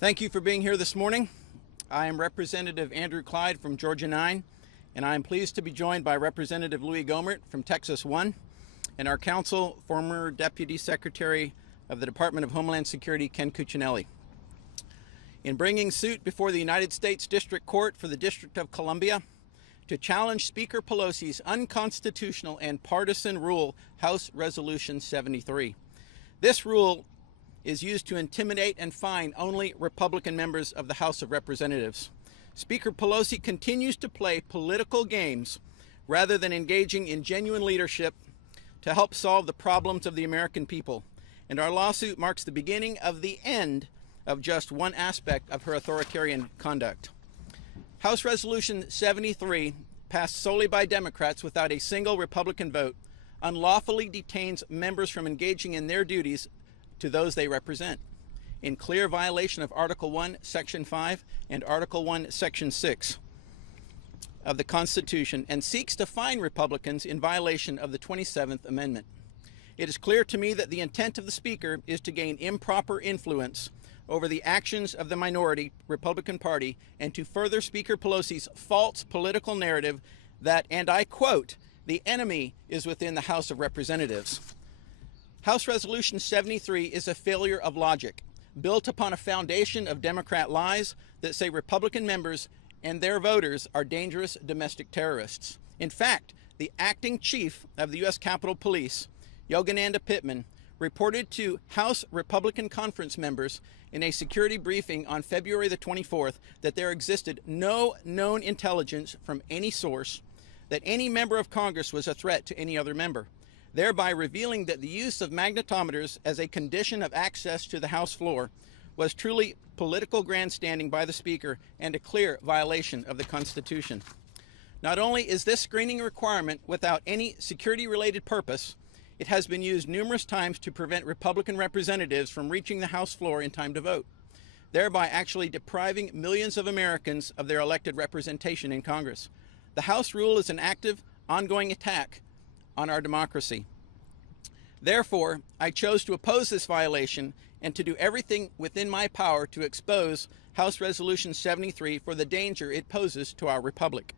Thank you for being here this morning. I am Representative Andrew Clyde from Georgia 9, and I am pleased to be joined by Representative Louie Gohmert from Texas 1, and our counsel, former Deputy Secretary of the Department of Homeland Security, Ken Cuccinelli. In bringing suit before the United States District Court for the District of Columbia to challenge Speaker Pelosi's unconstitutional and partisan rule, House Resolution 73. This rule is used to intimidate and fine only Republican members of the House of Representatives. Speaker Pelosi continues to play political games rather than engaging in genuine leadership to help solve the problems of the American people. And our lawsuit marks the beginning of the end of just one aspect of her authoritarian conduct. House Resolution 73, passed solely by Democrats without a single Republican vote, unlawfully detains members from engaging in their duties to those they represent, in clear violation of Article 1, Section 5, and Article 1, Section 6 of the Constitution, and seeks to fine Republicans in violation of the 27th Amendment. It is clear to me that the intent of the Speaker is to gain improper influence over the actions of the minority Republican Party and to further Speaker Pelosi's false political narrative that, and I quote, "the enemy is within the House of Representatives." House Resolution 73 is a failure of logic, built upon a foundation of Democrat lies that say Republican members and their voters are dangerous domestic terrorists. In fact, the acting chief of the U.S. Capitol Police, Yogananda Pittman, reported to House Republican conference members in a security briefing on February the 24th that there existed no known intelligence from any source that any member of Congress was a threat to any other member, thereby revealing that the use of magnetometers as a condition of access to the House floor was truly political grandstanding by the Speaker and a clear violation of the Constitution. Not only is this screening requirement without any security-related purpose, it has been used numerous times to prevent Republican representatives from reaching the House floor in time to vote, thereby actually depriving millions of Americans of their elected representation in Congress. The House rule is an active, ongoing attack on our democracy. Therefore, I chose to oppose this violation and to do everything within my power to expose House Resolution 73 for the danger it poses to our republic.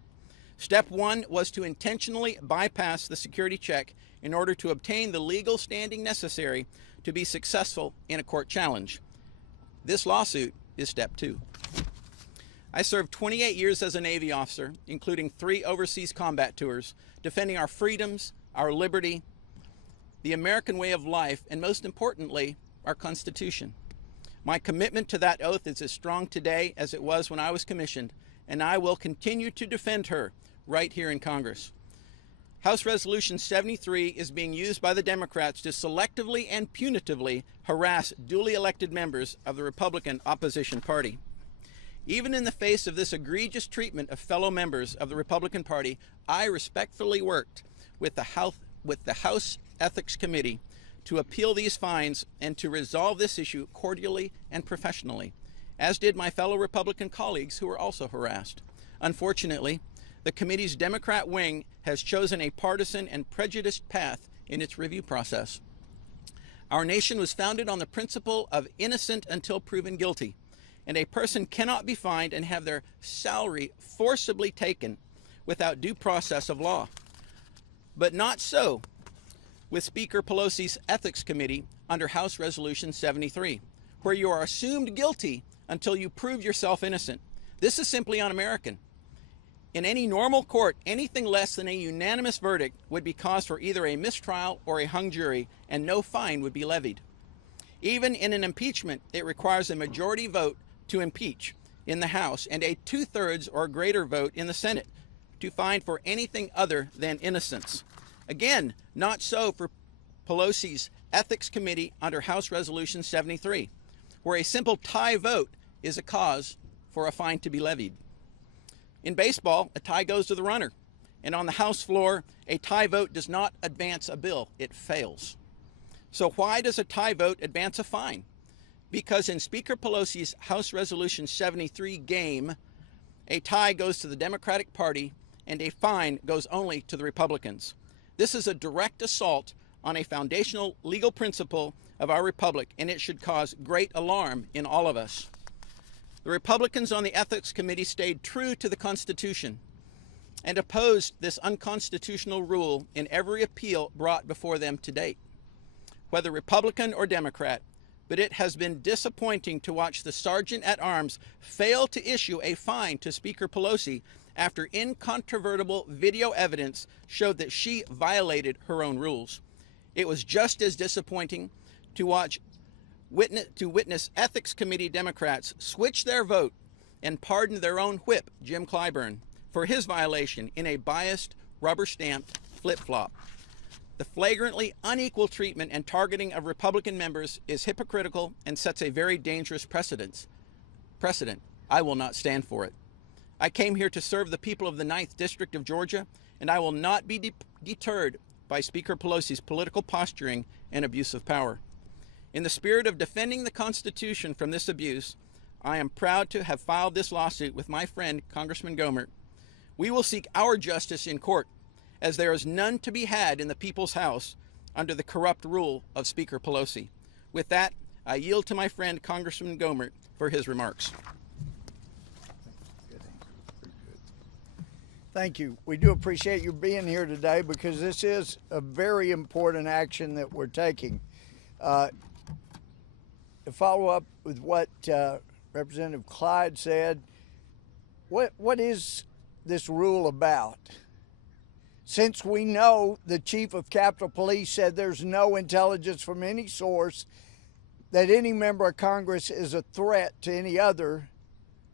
Step one was to intentionally bypass the security check in order to obtain the legal standing necessary to be successful in a court challenge. This lawsuit is step two. I served 28 years as a Navy officer, including 3 overseas combat tours, defending our freedoms, our liberty, the American way of life, and most importantly, our Constitution. My commitment to that oath is as strong today as it was when I was commissioned, and I will continue to defend her right here in Congress. House Resolution 73 is being used by the Democrats to selectively and punitively harass duly elected members of the Republican opposition party. Even in the face of this egregious treatment of fellow members of the Republican Party, I respectfully worked with the House Ethics Committee to appeal these fines and to resolve this issue cordially and professionally, as did my fellow Republican colleagues who were also harassed. Unfortunately, the committee's Democrat wing has chosen a partisan and prejudiced path in its review process. Our nation was founded on the principle of innocent until proven guilty, and a person cannot be fined and have their salary forcibly taken without due process of law. But not so with Speaker Pelosi's Ethics Committee under House Resolution 73, where you are assumed guilty until you prove yourself innocent. This is simply un-American. In any normal court, anything less than a unanimous verdict would be cause for either a mistrial or a hung jury, and no fine would be levied. Even in an impeachment, it requires a majority vote to impeach in the House and a 2/3 or greater vote in the Senate to find for anything other than innocence. Again, not so for Pelosi's Ethics Committee under House Resolution 73, where a simple tie vote is a cause for a fine to be levied. In baseball, a tie goes to the runner, and on the House floor, a tie vote does not advance a bill, it fails. So why does a tie vote advance a fine? Because in Speaker Pelosi's House Resolution 73 game, a tie goes to the Democratic Party and a fine goes only to the Republicans. This is a direct assault on a foundational legal principle of our republic, and it should cause great alarm in all of us. The Republicans on the Ethics Committee stayed true to the Constitution and opposed this unconstitutional rule in every appeal brought before them to date, whether Republican or Democrat. But it has been disappointing to watch the Sergeant at Arms fail to issue a fine to Speaker Pelosi after incontrovertible video evidence showed that she violated her own rules. It was just as disappointing to witness Ethics Committee Democrats switch their vote and pardon their own whip, Jim Clyburn, for his violation in a biased, rubber-stamped flip-flop. The flagrantly unequal treatment and targeting of Republican members is hypocritical and sets a very dangerous precedent. I will not stand for it. I came here to serve the people of the 9th District of Georgia, and I will not be deterred by Speaker Pelosi's political posturing and abuse of power. In the spirit of defending the Constitution from this abuse, I am proud to have filed this lawsuit with my friend, Congressman Gohmert. We will seek our justice in court, as there is none to be had in the people's house under the corrupt rule of Speaker Pelosi. With that, I yield to my friend, Congressman Gohmert, for his remarks. Thank you. We do appreciate you being here today because this is a very important action that we're taking. To follow up with what Representative Clyde said, what is this rule about? Since we know the Chief of Capitol Police said there's no intelligence from any source that any member of Congress is a threat to any other,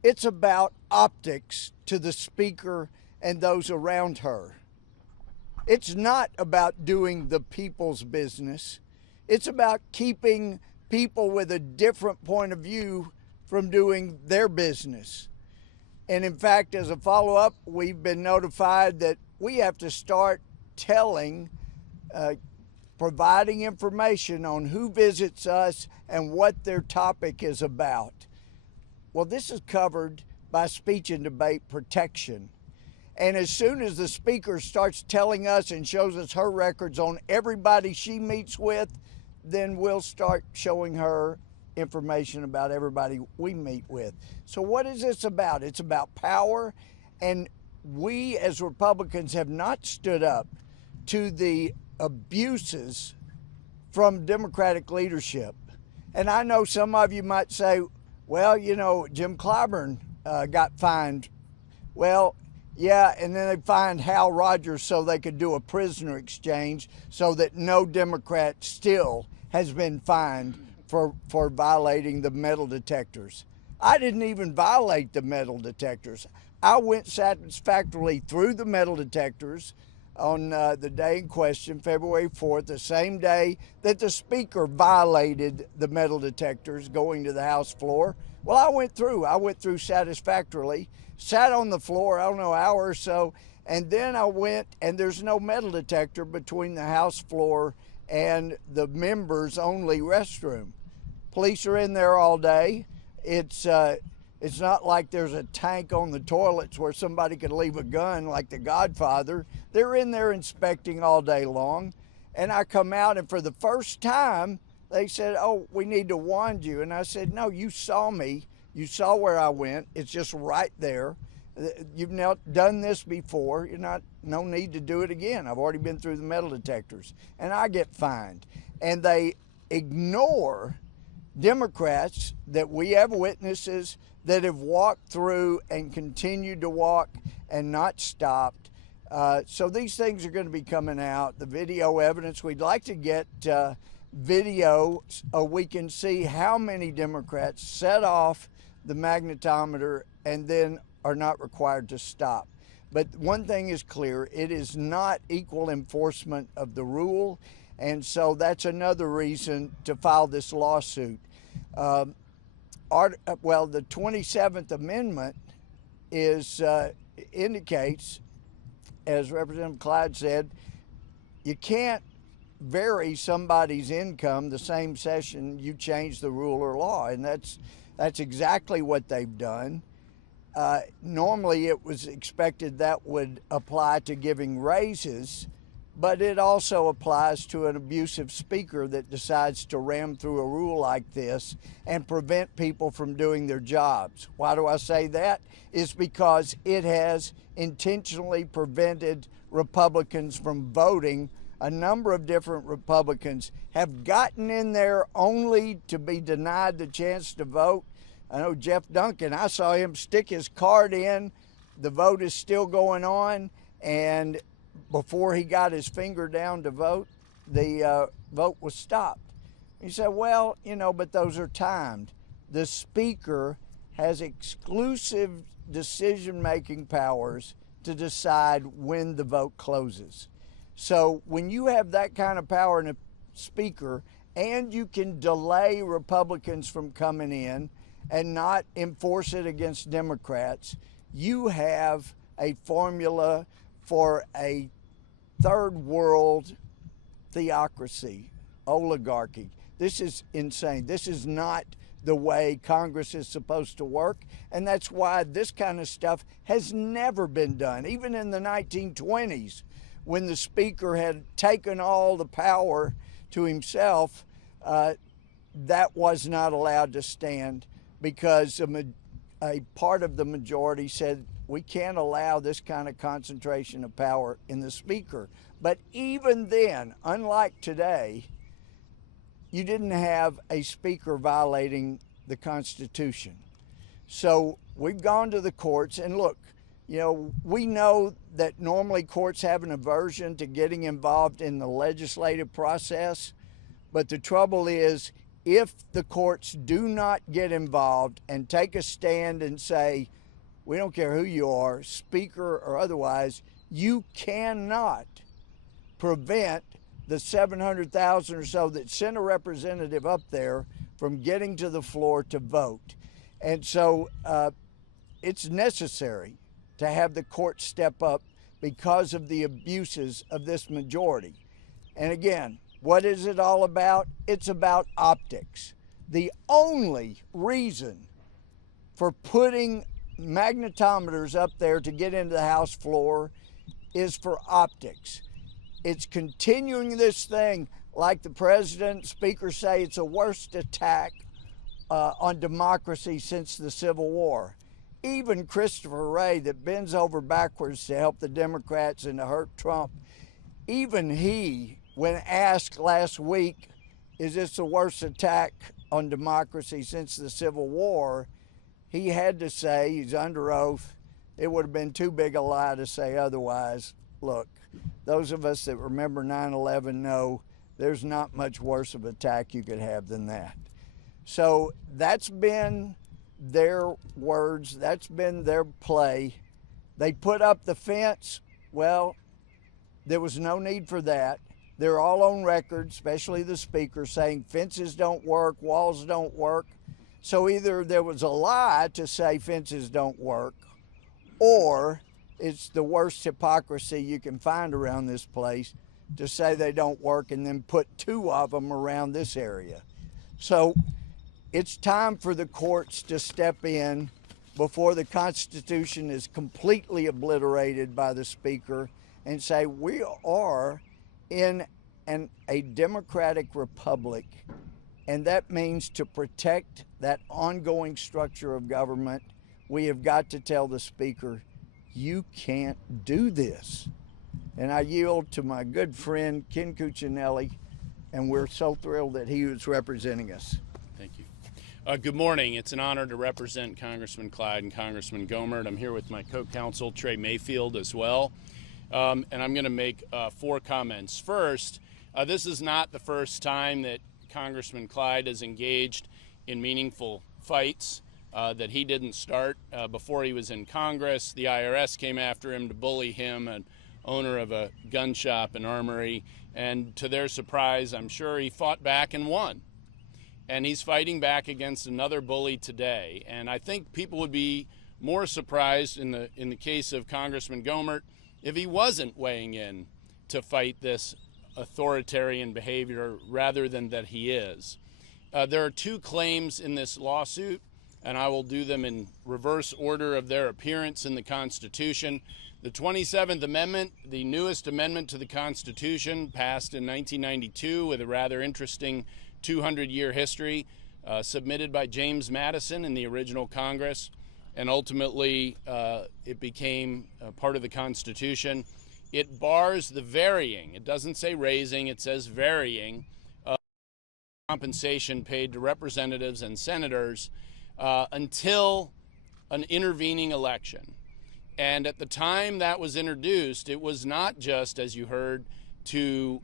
it's about optics to the Speaker and those around her. It's not about doing the people's business. It's about keeping people with a different point of view from doing their business. And in fact, as a follow-up, we've been notified that we have to start providing information on who visits us and what their topic is about. Well, this is covered by speech and debate protection. And as soon as the Speaker starts telling us and shows us her records on everybody she meets with, then we'll start showing her information about everybody we meet with. So what is this about? It's about power, and we as Republicans have not stood up to the abuses from Democratic leadership. And I know some of you might say, well, you know, Jim Clyburn got fined. Well, yeah, and then they fined Hal Rogers so they could do a prisoner exchange so that no Democrat still has been fined for violating the metal detectors. I didn't even violate the metal detectors. I went satisfactorily through the metal detectors on the day in question, February 4th, the same day that the Speaker violated the metal detectors going to the House floor. Well, I went through satisfactorily, sat on the floor, I don't know, an hour or so, and then I went, and there's no metal detector between the House floor and the members only restroom. Police are in there all day. It's not like there's a tank on the toilets where somebody could leave a gun like The Godfather. They're in there inspecting all day long. And I come out, and for the first time, they said, oh, we need to warn you. And I said, no, you saw me. You saw where I went. It's just right there. You've now done this before. No need to do it again. I've already been through the metal detectors. And I get fined. And they ignore Democrats that we have witnesses that have walked through and continued to walk and not stopped. So these things are going to be coming out. The video evidence, we'd like to get video so we can see how many Democrats set off the magnetometer and then are not required to stop. But one thing is clear, it is not equal enforcement of the rule, and so that's another reason to file this lawsuit. The 27th Amendment indicates, as Representative Clyde said, you can't vary somebody's income the same session you change the rule or law, and that's exactly what they've done. Normally it was expected that would apply to giving raises, but it also applies to an abusive speaker that decides to ram through a rule like this and prevent people from doing their jobs. Why do I say that? It's because it has intentionally prevented Republicans from voting. A number of different Republicans have gotten in there only to be denied the chance to vote. I know Jeff Duncan, I saw him stick his card in. The vote is still going on, and before he got his finger down to vote, the vote was stopped. You say, well, but those are timed. The Speaker has exclusive decision-making powers to decide when the vote closes. So when you have that kind of power in a Speaker, and you can delay Republicans from coming in and not enforce it against Democrats, you have a formula for a third world theocracy, oligarchy. This is insane. This is not the way Congress is supposed to work, and that's why this kind of stuff has never been done. Even in the 1920s, when the Speaker had taken all the power to himself, that was not allowed to stand because a part of the majority said, we can't allow this kind of concentration of power in the Speaker. But even then, unlike today, you didn't have a Speaker violating the Constitution. So we've gone to the courts, and look, we know that normally courts have an aversion to getting involved in the legislative process, but the trouble is, if the courts do not get involved and take a stand and say, we don't care who you are, Speaker or otherwise, you cannot prevent the 700,000 or so that sent a representative up there from getting to the floor to vote. And so it's necessary to have the court step up because of the abuses of this majority. And again, what is it all about? It's about optics. The only reason for putting magnetometers up there to get into the House floor is for optics. It's continuing this thing like the president, Speaker say it's the worst attack on democracy since the Civil War. Even Christopher Wray, that bends over backwards to help the Democrats and to hurt Trump, even he, when asked last week, is this the worst attack on democracy since the Civil War, he had to say, he's under oath, it would have been too big a lie to say otherwise. Look, those of us that remember 9/11 know there's not much worse of an attack you could have than that. So that's been their words, that's been their play. They put up the fence. Well, there was no need for that. They're all on record, especially the Speaker, saying fences don't work, walls don't work. So either there was a lie to say fences don't work, or it's the worst hypocrisy you can find around this place to say they don't work and then put two of them around this area. So it's time for the courts to step in before the Constitution is completely obliterated by the Speaker and say we are in a democratic republic, and that means to protect that ongoing structure of government, we have got to tell the Speaker, you can't do this. And I yield to my good friend Ken Cuccinelli, and we're so thrilled that he was representing us. Thank you. Good morning. It's an honor to represent Congressman Clyde and Congressman Gohmert. I'm here with my co-counsel Trey Mayfield as well, and I'm going to make 4 comments. First, this is not the first time that Congressman Clyde has engaged in meaningful fights that he didn't start before he was in Congress. The IRS came after him to bully him, an owner of a gun shop and armory, and to their surprise, I'm sure he fought back and won. And he's fighting back against another bully today. And I think people would be more surprised in the case of Congressman Gohmert if he wasn't weighing in to fight this authoritarian behavior rather than that he is. There are 2 claims in this lawsuit. and I will do them in reverse order of their appearance in the Constitution. The 27th Amendment, the newest amendment to the Constitution, passed in 1992 with a rather interesting 200-year history, submitted by James Madison in the original Congress, and ultimately it became part of the Constitution. It bars the varying, it doesn't say raising, it says varying, compensation paid to representatives and senators until an intervening election. And at the time that was introduced, it was not just, as you heard, to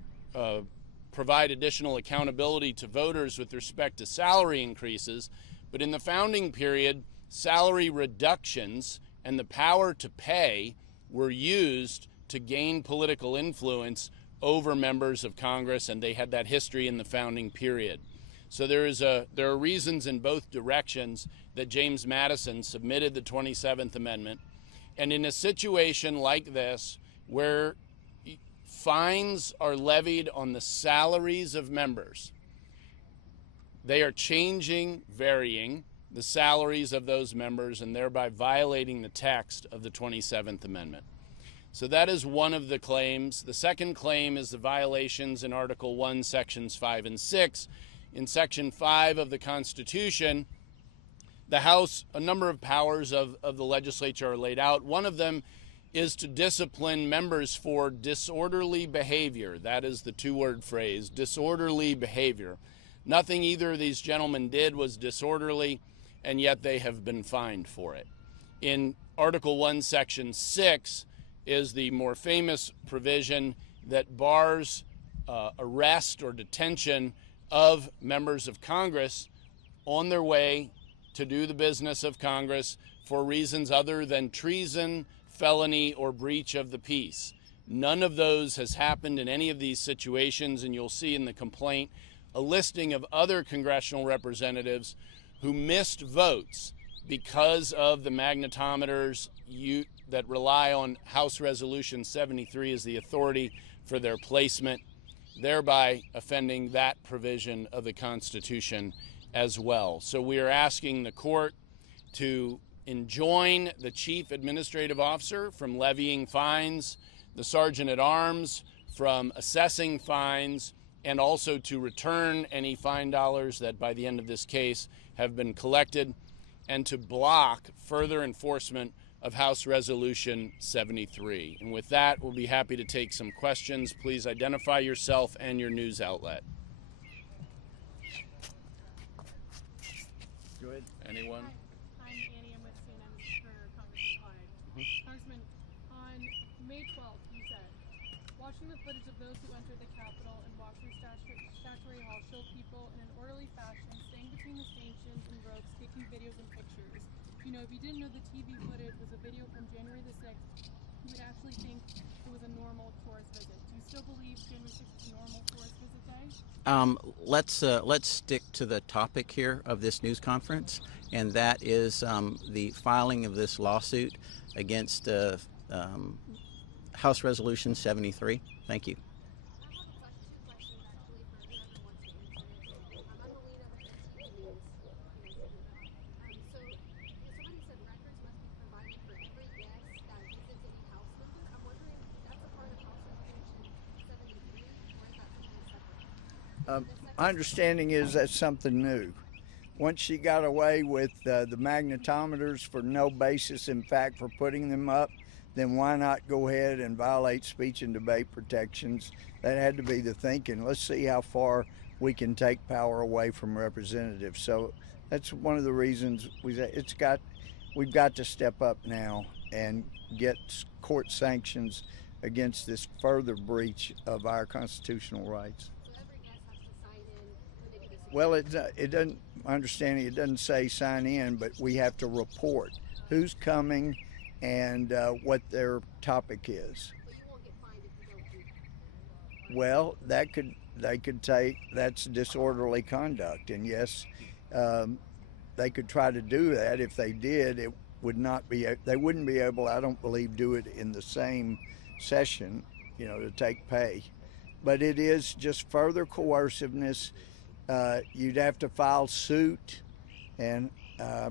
provide additional accountability to voters with respect to salary increases, but in the founding period, salary reductions and the power to pay were used to gain political influence over members of Congress, and they had that history in the founding period. So there are reasons in both directions that James Madison submitted the 27th Amendment. And in a situation like this, where fines are levied on the salaries of members, they are varying the salaries of those members and thereby violating the text of the 27th Amendment. So that is one of the claims. The second claim is the violations in Article 1, Sections 5 and 6. In Section 5 of the Constitution, the House, a number of powers of the legislature are laid out. One of them is to discipline members for disorderly behavior. That is the two-word phrase, disorderly behavior. Nothing either of these gentlemen did was disorderly, and yet they have been fined for it. In Article 1, Section 6 is the more famous provision that bars arrest or detention of members of Congress on their way to do the business of Congress for reasons other than treason, felony, or breach of the peace. None of those has happened in any of these situations, and you'll see in the complaint a listing of other congressional representatives who missed votes because of the magnetometers that rely on House Resolution 73 as the authority for their placement, thereby offending that provision of the Constitution as well. So we are asking the court to enjoin the chief administrative officer from levying fines, the sergeant at arms from assessing fines, and also to return any fine dollars that by the end of this case have been collected, and to block further enforcement of House Resolution 73. And with that, we'll be happy to take some questions. Please identify yourself and your news outlet. Go ahead. Anyone? Hi, I'm Annie. I'm with CNN for Congressman Clyde. Congressman, on May 12th, you said, watching the footage of those who entered the Capitol and walked through Statuary Hall show people in an orderly fashion, staying between the stations and ropes, taking videos and pictures. You know, if you didn't know the TV footage was a video from January the 6th, you would actually think it was a normal tourist visit. Do you still believe January 6th is a normal tourist visit day? Let's stick to the topic here of this news conference, and that is the filing of this lawsuit against House Resolution 73. Thank you. My understanding is that's something new. Once she got away with the magnetometers for no basis in fact for putting them up, then why not go ahead and violate speech and debate protections? That had to be the thinking. Let's see how far we can take power away from representatives. So that's one of the reasons we've got to step up now and get court sanctions against this further breach of our constitutional rights. Well, it doesn't, my understanding, it doesn't say sign in, but we have to report who's coming and what their topic is. Well, they could take, that's disorderly conduct, and yes, they could try to do that. If they did, it would not be, they wouldn't be able, I don't believe, do it in the same session, you know, to take pay. But it is just further coerciveness. You'd have to file suit, and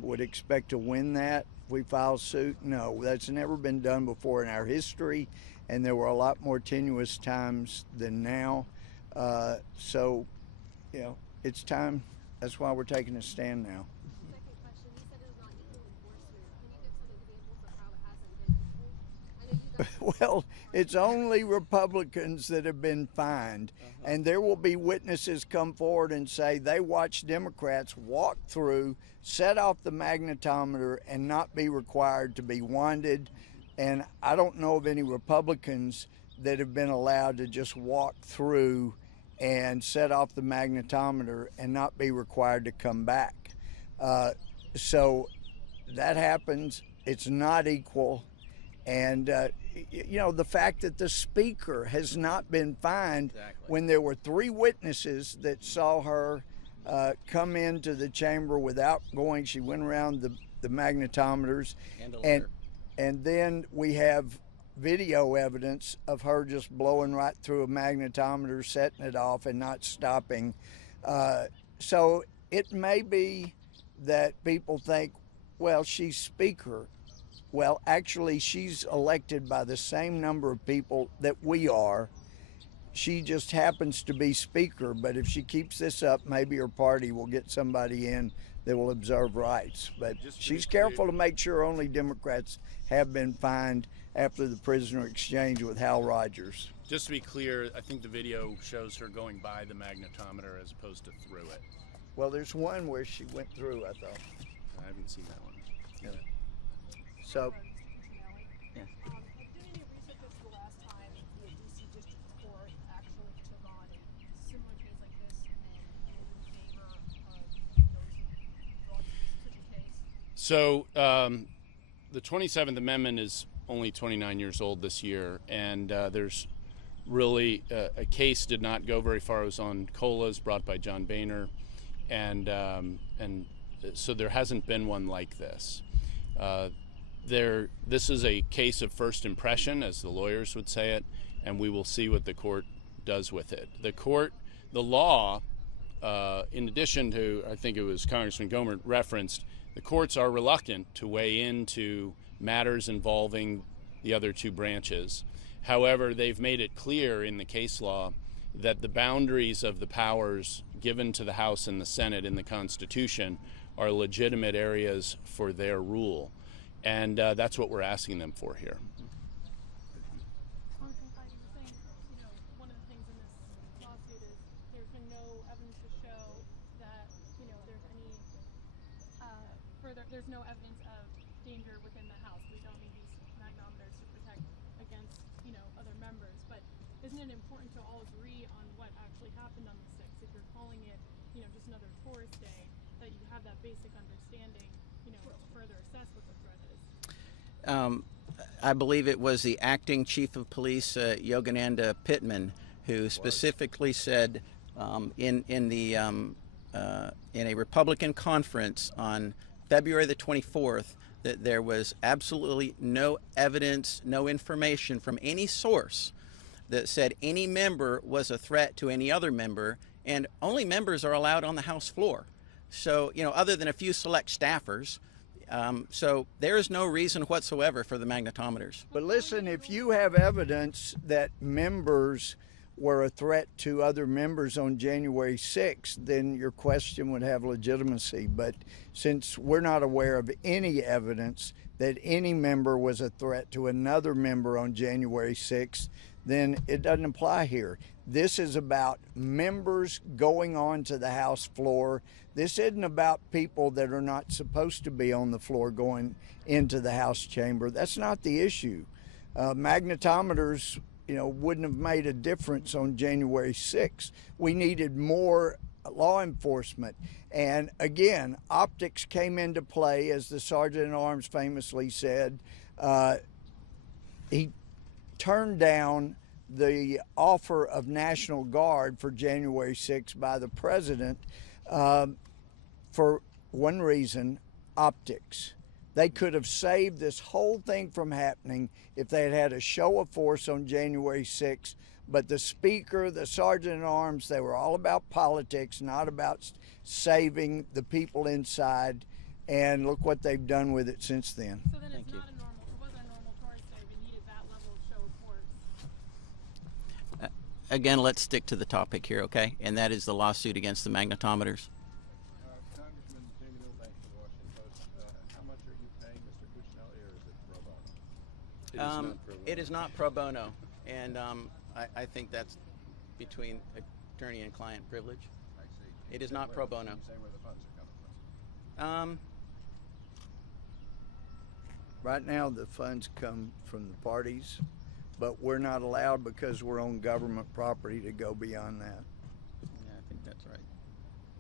would expect to win that if we file suit. No, that's never been done before in our history, and there were a lot more tenuous times than now. So, it's time. That's why we're taking a stand now. Second question, you said it was not equal enforcement. Can you give some examples of how it hasn't been equal? I know you guys Well, it's only Republicans that have been fined, and there will be witnesses come forward and say they watched Democrats walk through, set off the magnetometer, and not be required to be wanded. And I don't know of any Republicans that have been allowed to just walk through and set off the magnetometer and not be required to come back. So that happens. It's not equal. And, the fact that the speaker has not been fined when there were 3 witnesses that saw her come into the chamber without going. She went around the magnetometers. And then we have video evidence of her just blowing right through a magnetometer, setting it off and not stopping. So it may be that people think, well, she's speaker. Well, actually, she's elected by the same number of people that we are. She just happens to be speaker, but if she keeps this up, maybe her party will get somebody in that will observe rights. But she's careful to make sure only Democrats have been fined after the prisoner exchange with Hal Rogers. Just to be clear, I think the video shows her going by the magnetometer as opposed to through it. Well, there's one where she went through, I thought. I haven't seen that one. Yeah. So, Have you done any research as to the last time the DC District Court actually took on a similar case like this and ruled in favor of those who brought such a case? So the 27th Amendment is only 29 years old this year, and there's really a case did not go very far. It was on COLAs brought by John Boehner, and so there hasn't been one like this. This is a case of first impression, as the lawyers would say it, and we will see what the court does with it. The law, in addition to, I think it was Congressman Gohmert referenced, the courts are reluctant to weigh into matters involving the other 2 branches. However, they've made it clear in the case law that the boundaries of the powers given to the House and the Senate in the Constitution are legitimate areas for their rule. And that's what we're asking them for here. Congressman Clyde, you're saying, one of the things in this lawsuit is there's been no evidence to show that, there's any there's no evidence of danger within the House. We don't need these magnometers to protect against, other members. But isn't it important to all agree on what actually happened on the 6th? If you're calling it, just another tourist day, that you have that basic understanding, to further assess what the threat is. I believe it was the acting chief of police, Yogananda Pittman, who specifically said in a Republican conference on February the 24th that there was absolutely no evidence, no information from any source that said any member was a threat to any other member, and only members are allowed on the House floor. So, other than a few select staffers. So there is no reason whatsoever for the magnetometers. But listen, if you have evidence that members were a threat to other members on January 6th, then your question would have legitimacy. But since we're not aware of any evidence that any member was a threat to another member on January 6th, then it doesn't apply here. This is about members going on to the House floor. This isn't about people that are not supposed to be on the floor going into the House chamber. That's not the issue. Magnetometers, wouldn't have made a difference on January 6th. We needed more law enforcement. And again, optics came into play, as the Sergeant-at-Arms famously said. He turned down the offer of National Guard for January 6th by the president for one reason: optics. They could have saved this whole thing from happening if they had had a show of force on January 6th. But the Speaker, the Sergeant-at-Arms, they were all about politics, not about saving the people inside. and look what they've done with it since then. So then Thank it's you. not a normal, it wasn't a normal Tory save. It needed that level of show of force. Again, let's stick to the topic here, okay? And that is the lawsuit against the magnetometers. Congressman Jamie Milbank from the Washington Post. How much are you paying Mr. Cuccinelli, or is it pro bono? It is not pro bono, and I think that's between attorney and client privilege. I see. It is not pro bono. Can you say where the funds are coming from? Right now, the funds come from the parties, but we're not allowed, because we're on government property, to go beyond that. Yeah, I think that's right.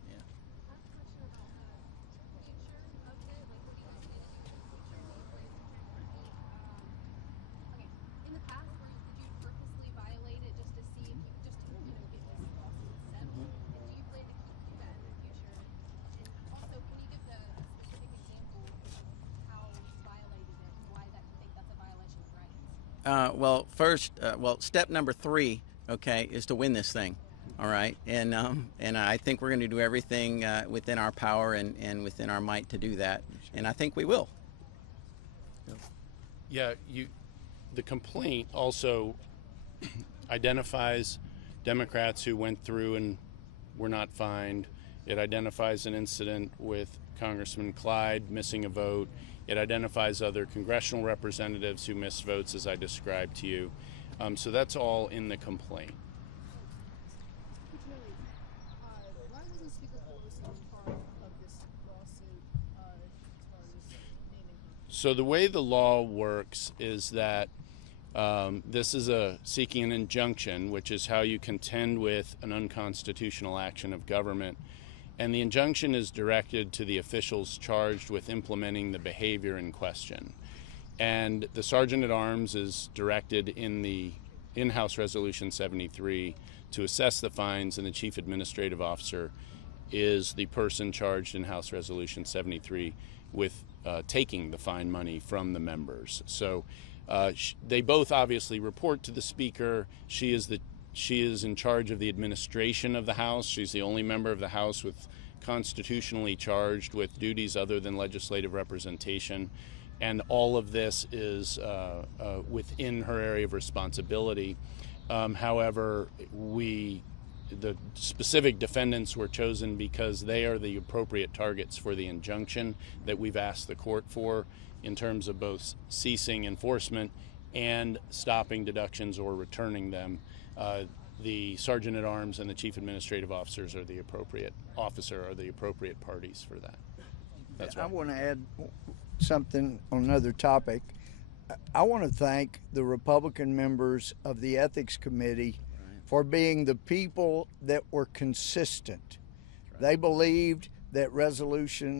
Yeah. Okay. In the past, did you purposely violate it just to see if you get this lawsuit settled? And do you plan to keep that in the future? And also, can you give a specific example of how you violated it and why that you think that's a violation of rights? Well, first, step number 3, okay, is to win this thing. All right, and I think we're going to do everything within our power and within our might to do that, and I think we will. Yeah, the complaint also identifies Democrats who went through and were not fined. It identifies an incident with Congressman Clyde missing a vote. It identifies other congressional representatives who missed votes, as I described to you. So that's all in the complaint. Cuccinelli, why wasn't Speaker Pelosi part of this lawsuit as far as naming her? So the way the law works is that this is seeking an injunction, which is how you contend with an unconstitutional action of government. And the injunction is directed to the officials charged with implementing the behavior in question. And the Sergeant at Arms is directed in House Resolution 73 to assess the fines, and the Chief Administrative Officer is the person charged in House Resolution 73 with taking the fine money from the members. So they both obviously report to the Speaker. She is in charge of the administration of the House. She's the only member of the House constitutionally charged with duties other than legislative representation. And all of this is within her area of responsibility. However, the specific defendants were chosen because they are the appropriate targets for the injunction that we've asked the court for, in terms of both ceasing enforcement and stopping deductions or returning them. The Sergeant at Arms and the Chief Administrative Officers are the appropriate parties for that. That's I why. want to add something on another topic. I want to thank the Republican members of the Ethics Committee for being the people that were consistent. They believed that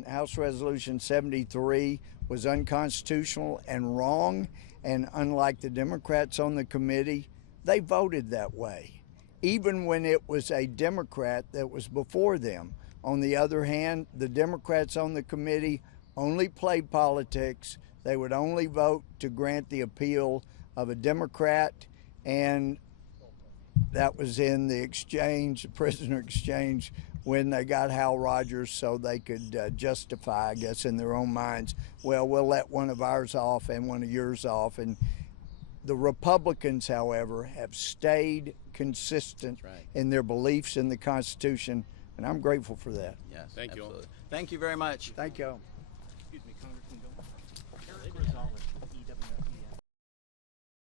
House Resolution 73 was unconstitutional and wrong, and unlike the Democrats on the committee, they voted that way, even when it was a Democrat that was before them. On the other hand, the Democrats on the committee only played politics. They would only vote to grant the appeal of a Democrat, and that was in the exchange, the prisoner exchange, when they got Hal Rogers, so they could justify, I guess, in their own minds, well, we'll let one of ours off and one of yours off. And the Republicans, however, have stayed consistent in their beliefs in the Constitution, and I'm grateful for that. Yes, Thank you all. absolutely. Thank you very much. Thank you.